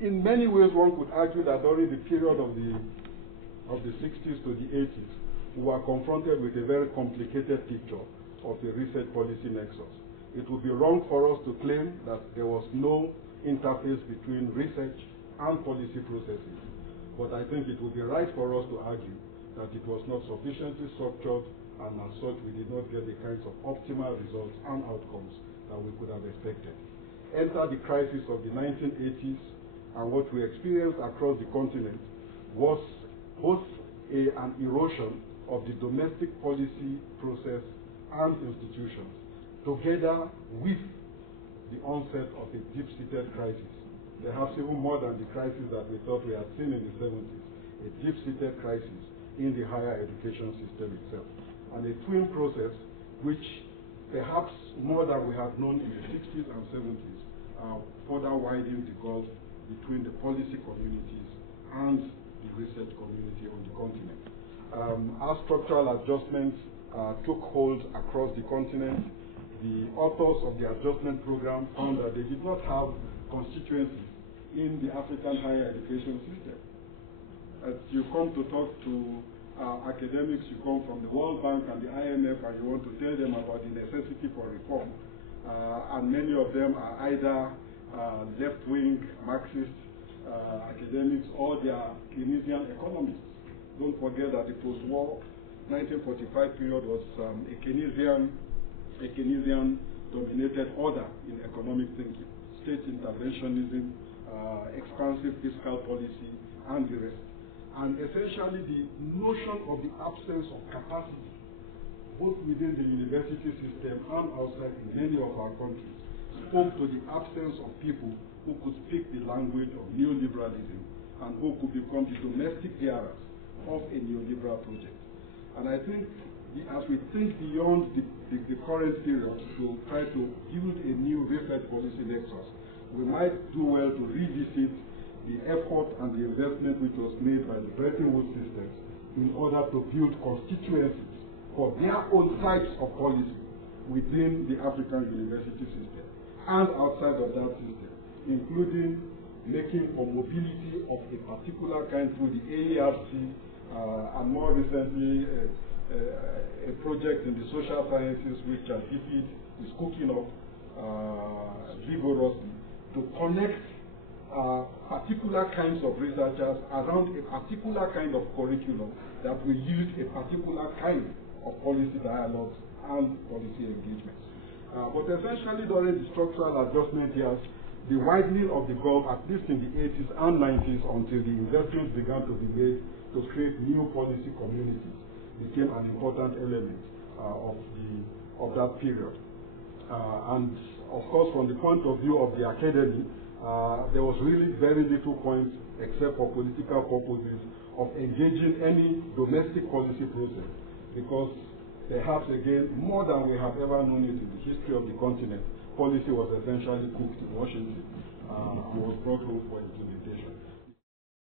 In many ways, one could argue that during the period of the 60s to the 80s, we were confronted with a very complicated picture of the research policy nexus. It would be wrong for us to claim that there was no interface between research and policy processes. But I think it would be right for us to argue that it was not sufficiently structured, and as such we did not get the kinds of optimal results and outcomes that we could have expected. Enter the crisis of the 1980s, and what we experienced across the continent was both an erosion of the domestic policy process and institutions, together with the onset of a deep-seated crisis, perhaps even more than the crisis that we thought we had seen in the 70s, a deep-seated crisis in the higher education system itself. And a twin process which perhaps more than we had known in the 60s and 70s further widened the gulf between the policy communities and the research community on the continent. As structural adjustments took hold across the continent, the authors of the adjustment program found that they did not have constituencies in the African higher education system. As you come to talk to academics, you come from the World Bank and the IMF, and you want to tell them about the necessity for reform. And many of them are either left-wing Marxist academics, or they are Keynesian economists. Don't forget that the post-war 1945 period was a Keynesian-dominated order in economic thinking, state interventionism, expansive fiscal policy, and the rest. And essentially the notion of the absence of capacity, both within the university system and outside in many of our countries, spoke to the absence of people who could speak the language of neoliberalism and who could become the domestic bearers of a neoliberal project. And I think as we think beyond the current period to try to build a new research policy nexus, we might do well to revisit the effort and the investment which was made by the Bretton Woods systems in order to build constituencies for their own types of policy within the African university system and outside of that system, including making for mobility of a particular kind through the AERC and more recently a project in the social sciences which DFID is cooking up vigorously to connect particular kinds of researchers around a particular kind of curriculum that will yield a particular kind of policy dialogues and policy engagements. But essentially during the structural adjustment years, the widening of the gulf, at least in the 80s and 90s, until the investments began to be made to create new policy communities, became an important element of that period. And of course, from the point of view of the academy, there was really very little point, except for political purposes, of engaging any domestic policy process, because perhaps again, more than we have ever known it in the history of the continent, policy was essentially cooked in Washington and was brought home for implementation.